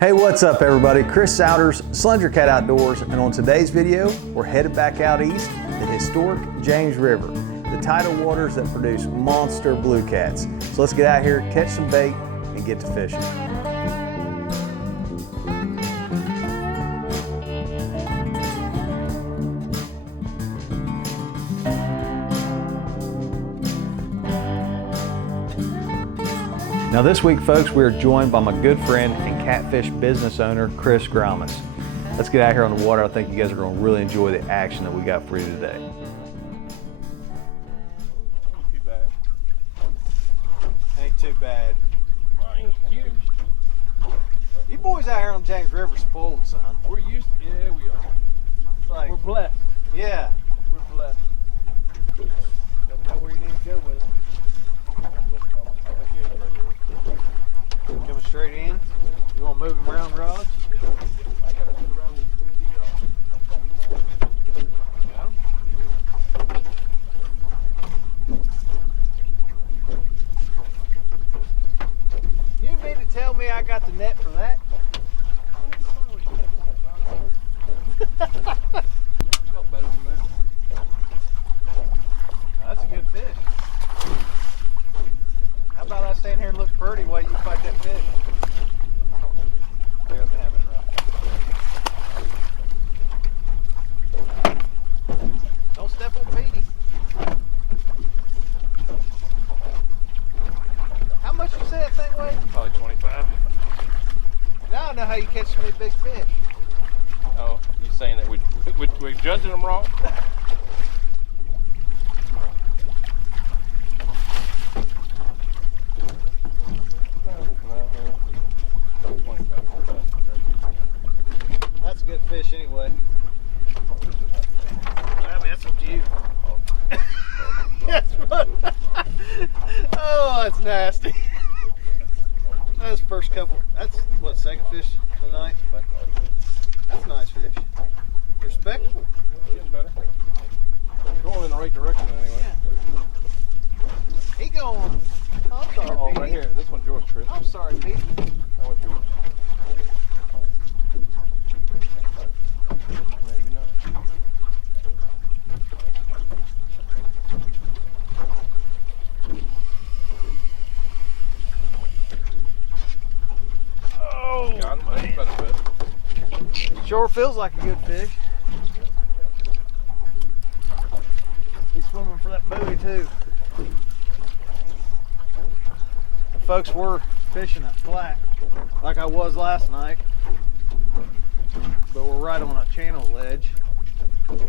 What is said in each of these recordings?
Hey, what's up everybody? Chris Souders, Slender Cat Outdoors, and on today's video, we're headed back out east, the historic James River, the tidal waters that produce monster blue cats. So let's get out here, catch some bait, and get to fishing. Now this week, folks, we are joined by my good friend and catfish business owner, Chris Gramas. Let's get out here on the water. I think you guys are going to really enjoy the action that we got for you today. Ain't too bad. Ain't too bad. Ain't huge. You boys out here on James River spoiled, son. We're used to, yeah, we are. Like, We're blessed. yeah. We're blessed. Let me know where you need to go with it. Coming straight in. You want to move him around rods? I gotta sit around with 2 feet off. You mean to tell me I got the net for that? Felt better than that. That's a good fish. How about I stand here and look pretty while you fight that fish? Here, let me have it right. Don't step on Petey. How much you say that thing weighs? Probably 25. Now I know how you catch so many big fish. Oh, you saying that we're judging them wrong? That's a good fish anyway. I mean, that's up to you. That's fun. Oh, that's nasty. That's first couple. That's what, second fish tonight? That's a nice fish. Respectable. Getting better. Going in the right direction anyway. Yeah. He going. Oh, I'm sorry, Oh, Petey. right here. This one's yours, Chris. I'm sorry, Pete. That one's yours. Maybe not. Oh, Got him. That's better fish. sure feels like a good fish. He's swimming for that buoy too. And folks, we're fishing a flat like I was last night, but we're right on a channel ledge. Coming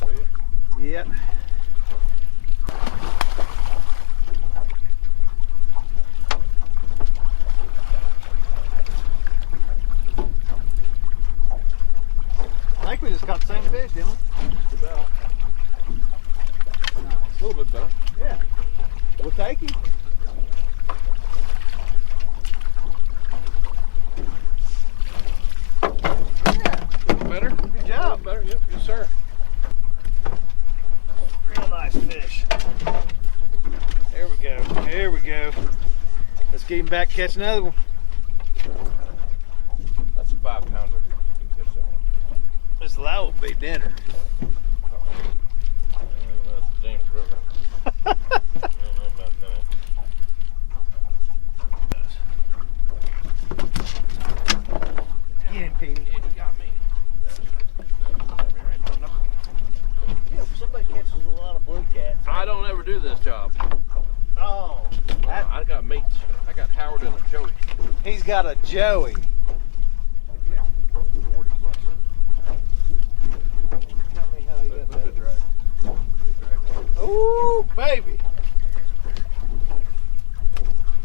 to you. Yep. I think we just caught the same fish, didn't we? Just about. A little bit better. Yeah. We'll take him. Yeah. Better? Good job. Better, yep. Yes, sir. Real nice fish. There we go. There we go. Let's get him back, catch another one. That's a 5-pounder. You can catch that one. This that will be dinner. That's the James River. I don't know about that. Get him, Petey. Yeah, you got me. Yeah, somebody catches a lot of blue cats. I don't ever do this job. Oh, I got mates. I got Howard and a Joey. he's got a Joey. 40 plus. Tell me how you got that. Good drag. Ooh, baby.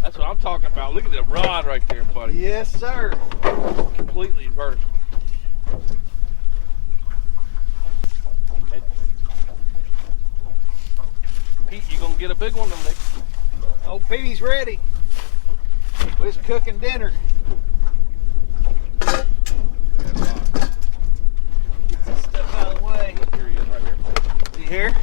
That's what I'm talking about. Look at the rod right there, buddy. Yes, sir. Completely vertical. Pete, you gonna get a big one next? Oh, Petey's ready. We're just cooking dinner. Get this stuff out of the way. Here he is, right here. You hear?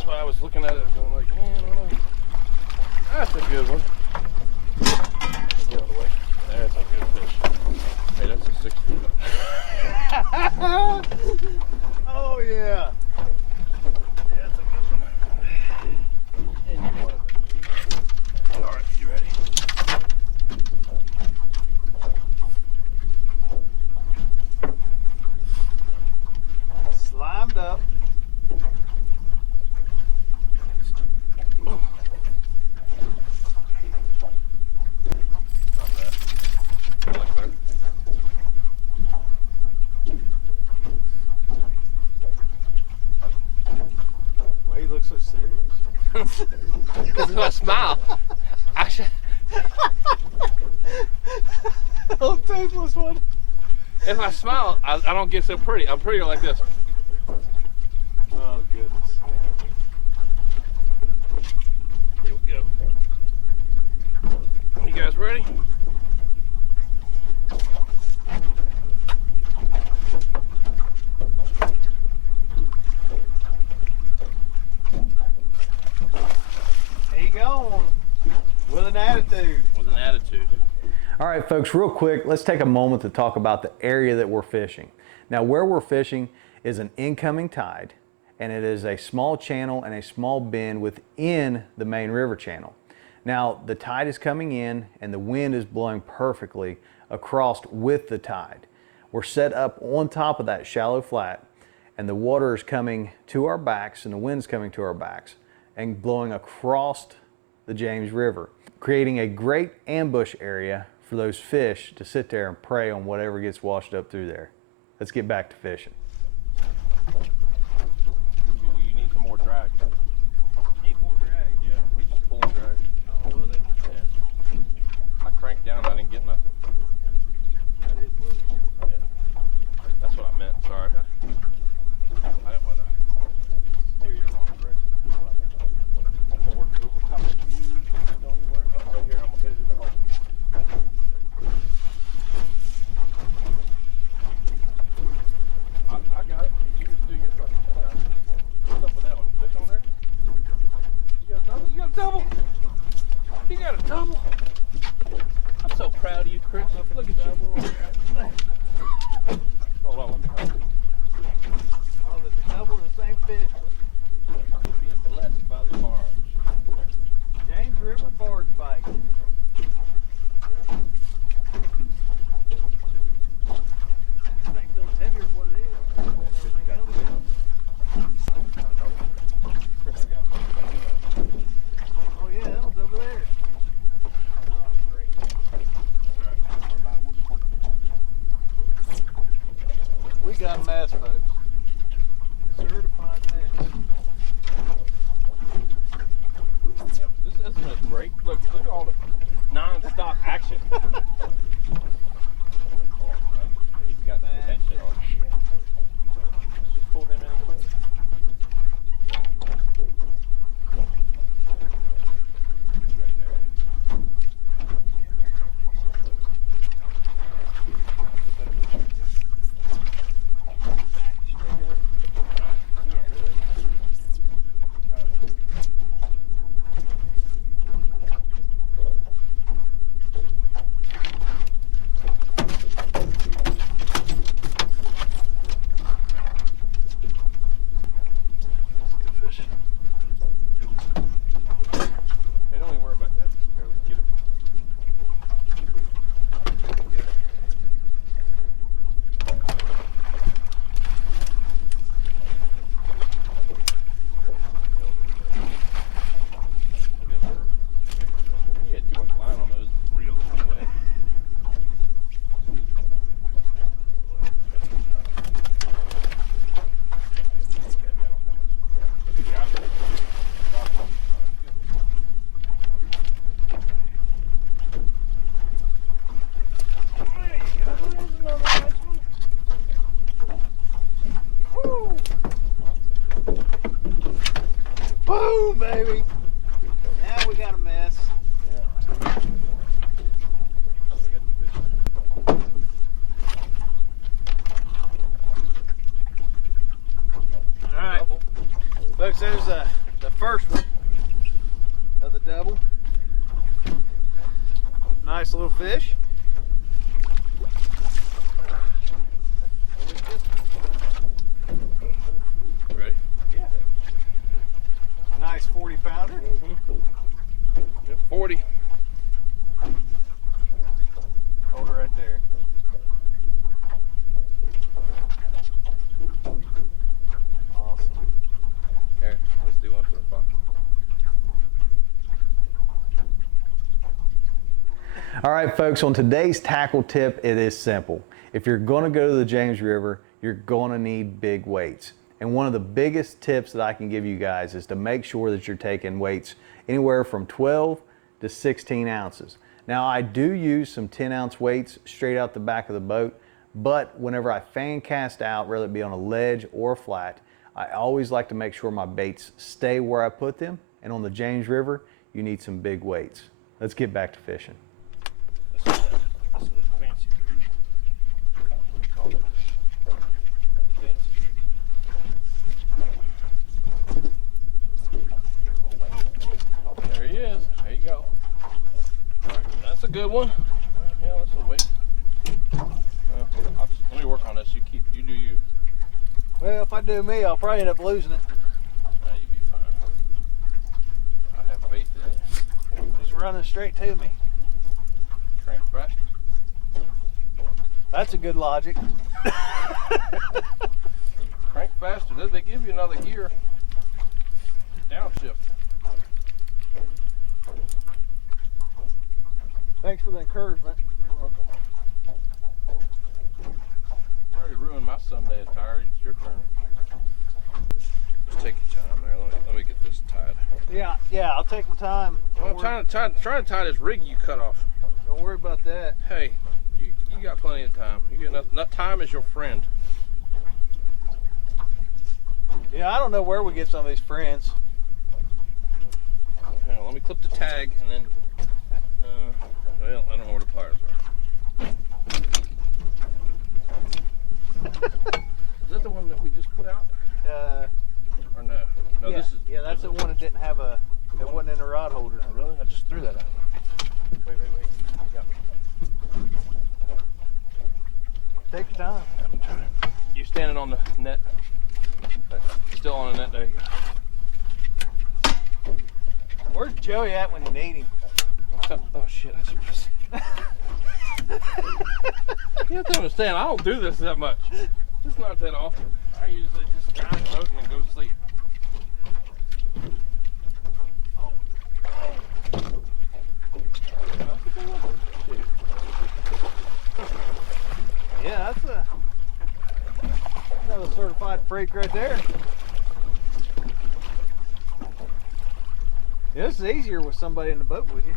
That's why I was looking at it going like, I don't know. That's a good one. Get out of the way. That's a good fish. Hey, that's a 60. Oh yeah. That's a good one. And you want it. All right, you ready? Slimed up. Why you look so serious? Because if I smile, I should. Oh, tasteless one. If I smile, I don't get so pretty. I'm prettier like this. Oh goodness. Here we go. You guys ready? There you go. With an attitude. With an attitude. All right, folks, real quick, let's take a moment to talk about the area that we're fishing. Now, where we're fishing is an incoming tide, and it is a small channel and a small bend within the main river channel. Now, the tide is coming in and the wind is blowing perfectly across with the tide. We're set up on top of that shallow flat, and the water is coming to our backs and the wind's coming to our backs and blowing across the James River, creating a great ambush area for those fish to sit there and prey on whatever gets washed up through there. Let's get back to fishing. You need some more drag. Need more drag? Yeah, we just pull and drag. Oh, was it? Yeah. I cranked down, I didn't get nothing. That is loose. Yeah. That's what I meant, sorry. I didn't want to steer you the wrong direction. I'm going to work over top of you. Don't even worry. Oh, right here, I'm going to hit it in the hole. I got it. You just do your thing. What's up with that one? Fish on there? You got a double? You got a double? You got a double? I'm so proud of you, Chris. Look at you. Hold on, let me help you. Oh, the double the same fish. You're being blessed by the barge. James River barge bite. This thing feels heavier than what it is. Everything else. Oh yeah, that one's over there. Oh, great. We got a mess, folks. Certified mess. Yeah, this isn't a break. Look at all the non-stop action. Hold on, man. He's got some tension on him. Let's just pull him in and quick. Right there. Back straight up. Yeah, really. That's a good fish. Hey, don't even worry about that. Here, let's get him. Get it. Look at her. He had too much line on those reels anyway. Boom, baby. Now we got a mess. All right, folks. There's a first one of the double. Nice little fish. Ready? Yeah. Nice 40 pounder. Yep, 40. Hold her right there. Awesome. Here, let's do one for the fun. All right, folks, on today's tackle tip, it is simple. If you're going to go to the James River, you're going to need big weights. And one of the biggest tips that I can give you guys is to make sure that you're taking weights anywhere from 12 to 16 ounces. Now, I do use some 10-ounce weights straight out the back of the boat, but whenever I fan cast out, whether it be on a ledge or a flat, I always like to make sure my baits stay where I put them. And on the James River, you need some big weights. Let's get back to fishing. There he is. There you go. That's a good one. Yeah, that's a weight. Let me work on this. You do you. Well, if I do me, I'll probably end up losing it. Nah, you'll be fine. I have faith in you. It's running straight to me. Crank faster. That's a good logic. Crank faster. They give you another gear. Downshift. Thanks for the encouragement. You're welcome. You already ruined my Sunday attire. It's your turn. Just take your time there. Let me get this tied. Yeah, I'll take my time. Well, I'm trying to tie this rig you cut off. Don't worry about that. Hey, you got plenty of time. You got enough time is your friend. Yeah, I don't know where we get some of these friends. Hang on, let me clip the tag and then. Well, I don't know where the pliers are. Is that the one that we just put out? Or no? No, yeah, this is. yeah, that's the one that didn't have that wasn't in the rod holder. Oh, really? I just threw that out. Wait. You got me. Take your time. I'm trying. You standing on the net? Still on the net. There you go. Where's Joey at when you need him? Oh shit! I just. You have to understand. I don't do this that much. It's not that often. I usually just grind the boat and then go to sleep. Yeah, that's another certified freak right there. Yeah, this is easier with somebody in the boat with you.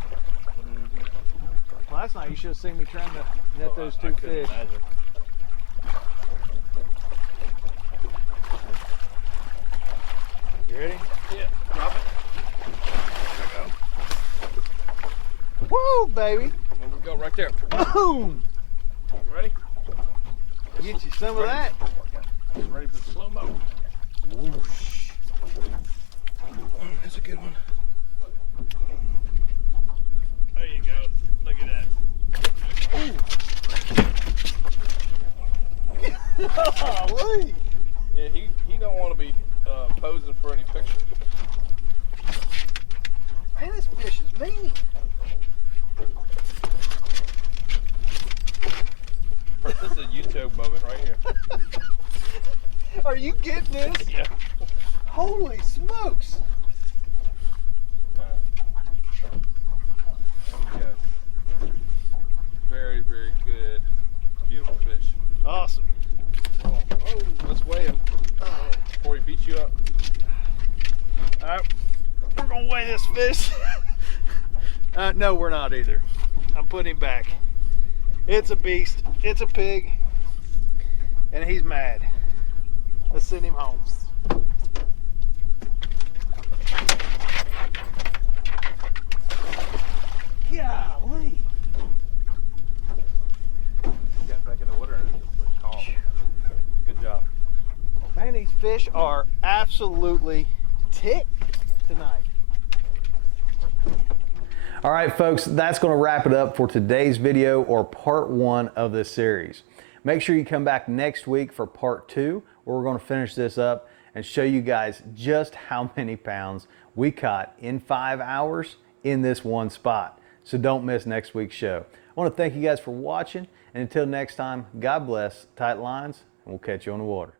Last night you should have seen me trying to net those two fish. Imagine. You ready? Yeah, drop it. There we go. Woo, baby! There we go, right there. Boom! You ready? Get you some of that. Just ready for the slow-mo. Whoosh. That's a good one. There you go. Look at that. Golly. Yeah, he don't want to be posing for any pictures. Man, this fish is mean. This is a YouTube moment right here. Are you getting this? Yeah. Holy smokes. There we go. Very, very good. Beautiful fish. Awesome. Oh, let's weigh him before he beats you up. All right, we're gonna weigh this fish. No, we're not either. I'm putting him back. It's a beast. It's a pig, and he's mad. Let's send him home. Golly. Got back in the water and it was calm. Good job. Man, these fish are absolutely ticked. tonight. All right, folks, that's going to wrap it up for today's video, or part 1 of this series. Make sure you come back next week for part 2, where we're going to finish this up and show you guys just how many pounds we caught in 5 hours in this one spot. So don't miss next week's show. I want to thank you guys for watching, and until next time, God bless, tight lines, and we'll catch you on the water.